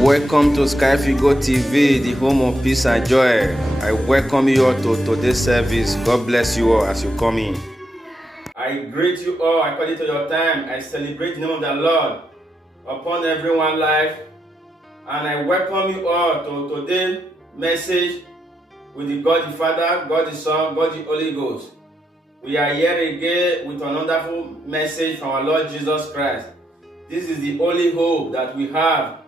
Welcome to Skyfigo TV, the home of peace and joy. I welcome you all to today's service. God bless you all as you come in. I greet you all according to your time. I celebrate the name of the Lord upon everyone's life. And I welcome you all to today's message with the God the Father, God the Son, God the Holy Ghost. We are here again with a wonderful message from our Lord Jesus Christ. This is the only hope that we have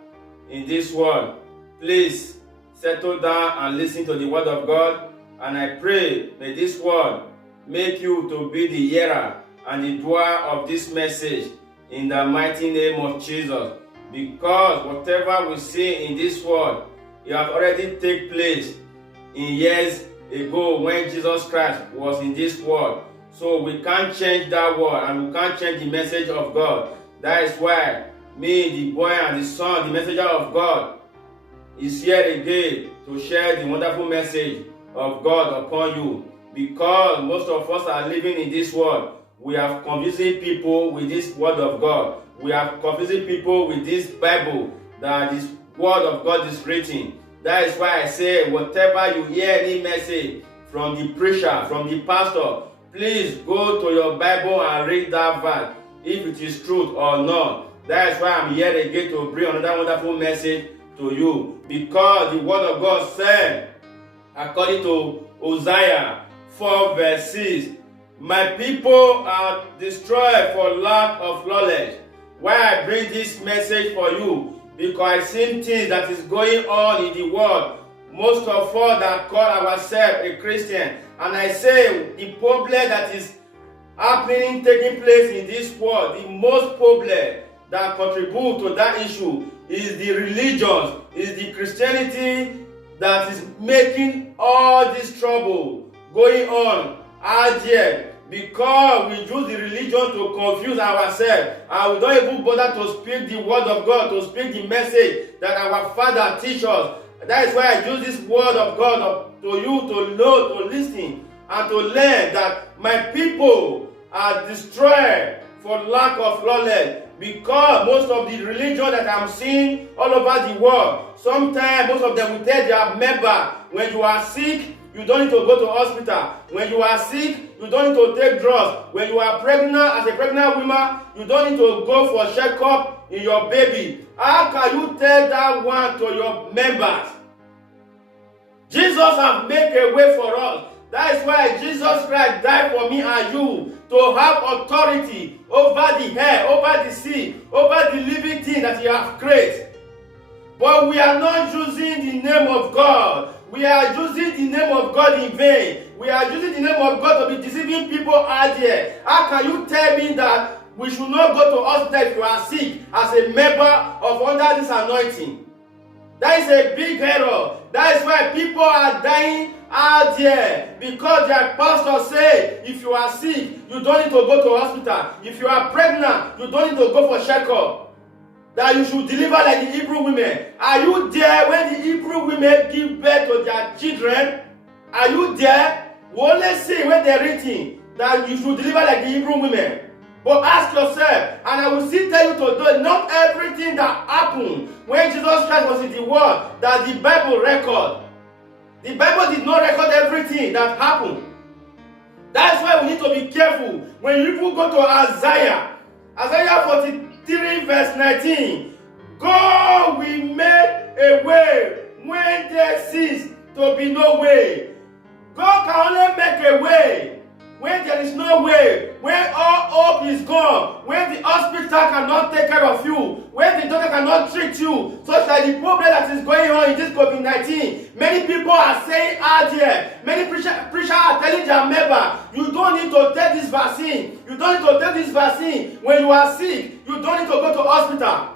in this world. Please settle down and listen to the word of God, and I pray may this word make you to be the hearer and the doer of this message in the mighty name of Jesus. Because whatever we see in this world, it has already taken place in years ago when Jesus Christ was in this world. So we can't change that word, and we can't change the message of God. That is why me, the boy and the son, the messenger of God, is here again to share the wonderful message of God upon you. Because most of us are living in this world, we have confusing people with this word of God. We have confusing people with this Bible, that this word of God is written. That is why I say, whatever you hear any message from the preacher, from the pastor, please go to your Bible and read that verse, if it is truth or not. That is why I'm here again to bring another wonderful message to you. Because the word of God said, according to Hosea 4 verse 6, my people are destroyed for lack of knowledge. Why I bring this message for you? Because I see things that is going on in the world. Most of us that call ourselves a Christian, and I say the problem that is happening, taking place in this world, the most problem that contribute to that issue is the religions, is the Christianity that is making all this trouble going on out there. Because we use the religion to confuse ourselves, and we don't even bother to speak the word of God, to speak the message that our Father teaches us. That is why I use this word of God to you to know, to listen, and to learn that my people are destroyed for lack of knowledge. Because most of the religion that I'm seeing all over the world, sometimes most of them will tell their member, when you are sick, you don't need to go to hospital. When you are sick, you don't need to take drugs. When you are pregnant, as a pregnant woman, you don't need to go for a checkup in your baby. How can you tell that one to your members? Jesus has made a way for us. That is why Jesus Christ died for me and you, to have authority over the air, over the sea, over the living thing that He has created. But we are not using the name of God. We are using the name of God in vain. We are using the name of God to be deceiving people out there. How can you tell me that we should not go to hospital if you are sick as a member of under this anointing? That is a big error. That is why people are dying out there, because their pastor say if you are sick, you don't need to go to hospital. If you are pregnant, you don't need to go for checkup. That you should deliver like the Hebrew women. Are you there when the Hebrew women give birth to their children? Are you there? We only see when they're written that you should deliver like the Hebrew women. But ask yourself, and I will still tell you to do not everything that happened when Jesus Christ was in the world that the Bible record. The Bible did not record everything that happened. That's why we need to be careful. When you even go to Isaiah 43 verse 19, God will make a way when there seems to be no way. God can only make a way when there is no way, when all hope is gone, when the hospital cannot take care of you, when the doctor cannot treat you, such that the problem that is going on in this COVID-19, many people are saying out there, many preachers are telling their member, you don't need to take this vaccine, you don't need to take this vaccine. When you are sick, you don't need to go to hospital.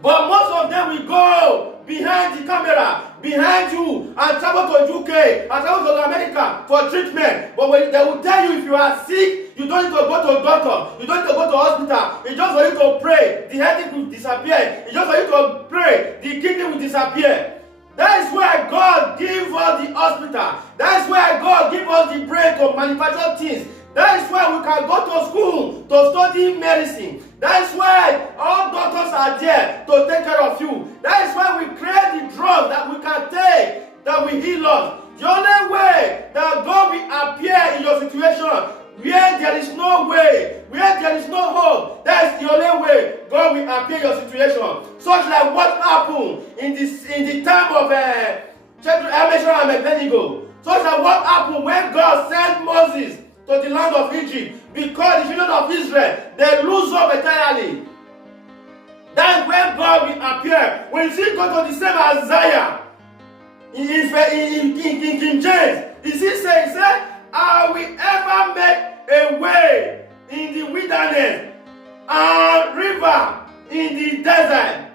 But most of them will go behind the camera, behind you, and travel to UK, and travel to America for treatment. But when they will tell you if you are sick, you don't need to go to a doctor, you don't need to go to hospital. It's just for you to pray, the headache will disappear. It's just for you to pray, the kidney will disappear. That is why God gave us the hospital. That is why God gave us the brain to manufacture things. That is why we can go to school to study medicine. That is why all doctors are there to take care of you. That is why we create the drugs that we can take that will heal us. The only way that God will appear in your situation, where there is no way, where there is no hope, that is the only way God will appear in your situation. Such like what happened in the time of Meshach and Abednego. Such like what happened when God sent Moses to the land of Egypt, because the children of Israel, they lose hope entirely. That's where God will appear. When you see God to the same Isaiah, in King James, he said, I will ever make a way in the wilderness and river in the desert.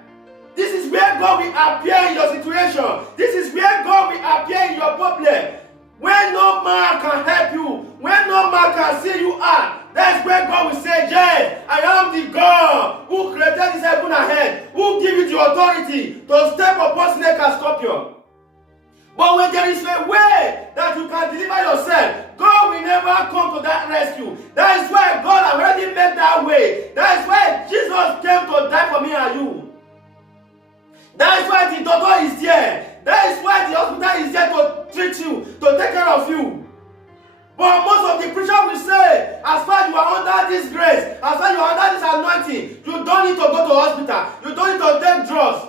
This is where God will appear in your situation. This is where God will appear in your problem. When no man can help you, when no man can see you out, that's where God will say, yes, I am the God who created this heaven and earth, who give you the authority to step upon snake and scorpion. But when there is a way that you can deliver yourself, God will never come to that rescue. That is why God already made that way. That is why Jesus came to die for me and you. That is why the doctor is there. That is why the hospital is there to treat you, to take care of you. But most of the preachers will say, as far as you are under this grace, as far as you are under this anointing, you don't need to go to hospital. You don't need to take drugs.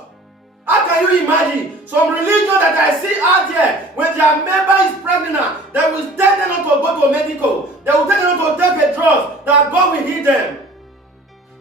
How can you imagine? Some religion that I see out there, when their member is pregnant, they will tell them not to go to medical. They will tell them not to take a drug, that God will heal them.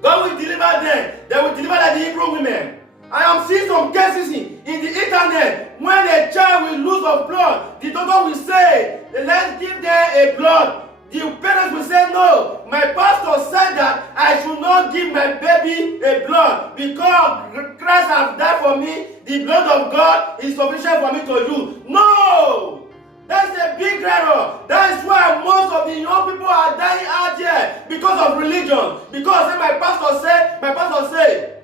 God will deliver them. They will deliver like the Hebrew women. I am seeing some cases in the internet when a child will lose of blood. The doctor will say, let's give them a blood. The parents will say, no, my pastor said that I should not give my baby a blood because Christ has died for me. The blood of God is sufficient for me to use. No! That's a big error. That is why most of the young people are dying out there because of religion. Because my pastor said.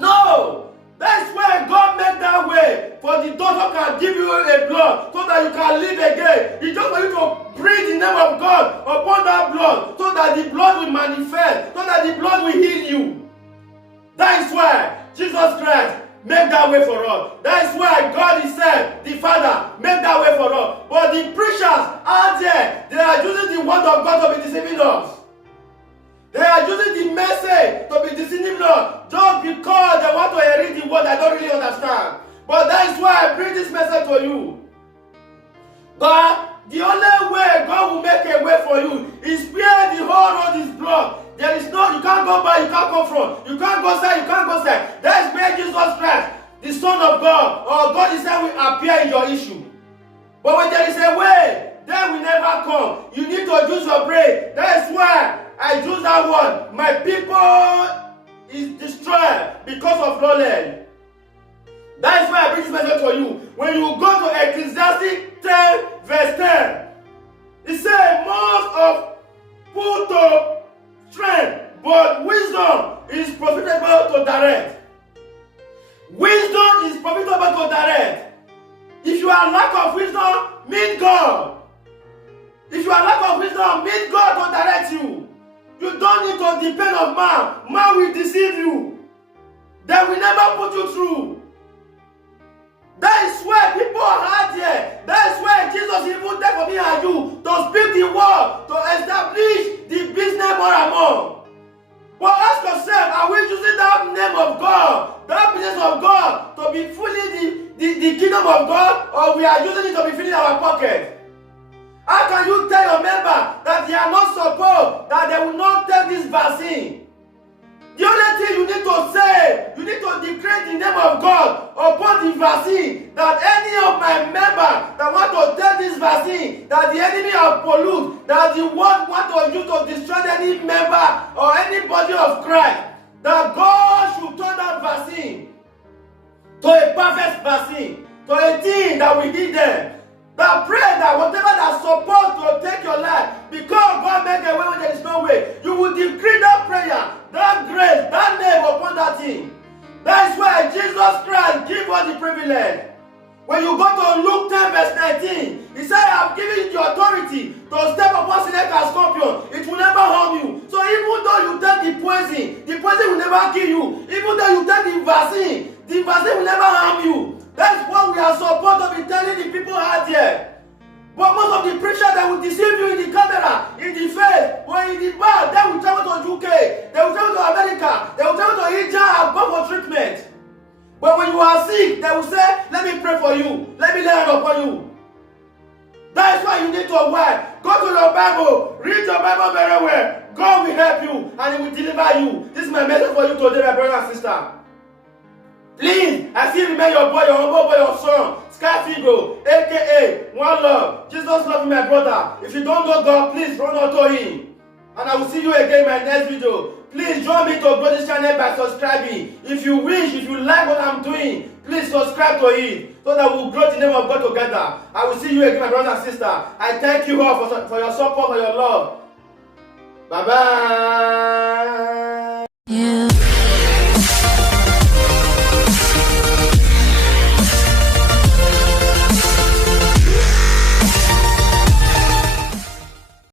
No! That's why God made that way. For the doctor can give you a blood so that you can live again. It's just for you to breathe the name of God upon that blood so that the blood will manifest, so that the blood will heal you. That is why Jesus Christ made that way for us. That is why God Himself, the Father, made that way for us. But the preachers out there, they are using the word of God to be deceiving us. They are using the message to be deceiving us just because they want to read the word I don't really understand. But that is why I bring this message to you. But the only way God will make a way for you is where the whole road is blocked. There is no, you can't go by, you can't go front, you can't go side, you can't go side. That is where Jesus Christ, the Son of God, or God Himself will appear in your issue. But when there is a way, that will never come. You need to use your brain. That is why I use that word. My people is destroyed because of knowledge. That is why I bring this message to you. When you go to Ecclesiastes 10 verse 10, it says, most of put to strength, but wisdom is profitable to direct. Wisdom is profitable to direct. If you are lack of wisdom, meet God. If you are lack of wisdom, meet God to direct you. You don't need to depend on man. Man will deceive you. They will never put you through. That is why people are out there. That is why Jesus even died for me and you, to speak the word, to establish the business more and more. But ask yourself, are we using that name of God, that business of God, to be fully the kingdom of God, or we are using it to be filling our pocket? How can you tell your member that they are not supposed, that they will not take this vaccine? The only thing you need to say, you need to declare the name of God upon the vaccine, that any of my members that want to take this vaccine, that the enemy have pollute, that the world want to use to destroy any member or any body of Christ, that God should turn that vaccine to a perfect vaccine, to a thing that will heal them. That pray that whatever that's supposed to take your life, because God make a way when there is no way, you will decree that prayer, that grace, that name upon that thing. That is why Jesus Christ give us the privilege. When you go to Luke 10 verse 19, he said, I have given you the authority to step upon snake and scorpion. It will never harm you. So even though you take the poison will never kill you. Even though you take the vaccine will never harm you. That's what we are supposed to be telling the people out there. But most of the preachers, they will deceive you in the camera, in the face, or in the bar. They will travel to UK, they will travel to America, they will travel to India and go for treatment. But when you are sick, they will say, let me pray for you, let me lay hand upon you. That is why you need to work. Go to your Bible, read your Bible very well. God will help you and He will deliver you. This is my message for you today, my brother and sister. Please, I still remember your boy, your humble boy, your son, Sky Figo, aka One Love. Jesus love you, my brother. If you don't know God, please run unto Him. And I will see you again in my next video. Please join me to grow this channel by subscribing. If you wish, if you like what I'm doing, please subscribe to it so that we'll grow the name of God together. I will see you again, my brother and sister. I thank you all for your support, for your love. Bye-bye.